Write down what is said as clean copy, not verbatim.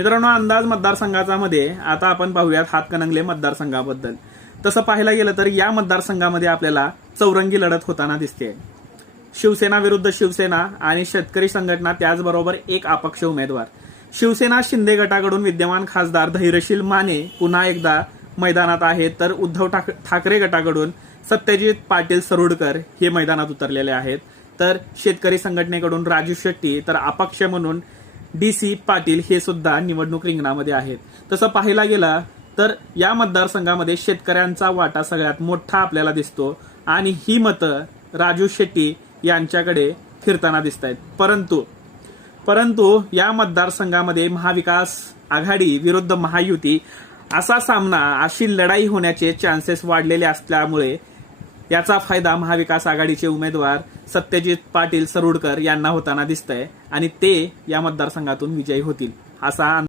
मित्रांनो, अंदाज मतदारसंघाचा मध्ये आता आपण पाहूयात हातकणंगले मतदारसंघाबद्दल. तसं पाहायला गेलं तर या मतदारसंघामध्ये आपल्याला चौरंगी लढत होताना दिसते. शिवसेना विरुद्ध शिवसेना आणि शेतकरी संघटना, त्याचबरोबर एक अपक्ष उमेदवार. शिवसेना शिंदे गटाकडून विद्यमान खासदार धैर्यशील माने पुन्हा एकदा मैदानात आहेत, तर उद्धव ठाकरे गटाकडून सत्यजित पाटील सरोडकर हे मैदानात उतरलेले आहेत. तर शेतकरी संघटनेकडून राजू शेट्टी, तर अपक्ष म्हणून DC पाटील हे सुद्धा निवडणूक रिंगणामध्ये आहेत. तसं पाहायला गेलं तर या मतदारसंघामध्ये शेतकऱ्यांचा वाटा सगळ्यात मोठा आपल्याला दिसतो आणि ही मतं राजू शेट्टी यांच्याकडे फिरताना दिसत आहेत. परंतु या मतदारसंघामध्ये महाविकास आघाडी विरुद्ध महायुती असा सामना, अशी लढाई होण्याचे चान्सेस वाढलेले असल्यामुळे याचा फायदा महाविकास आघाडीचे उमेदवार सत्यजित पाटील सरोडकर यांना होताना दिसतंय आणि ते या मतदारसंघातून विजयी होतील असा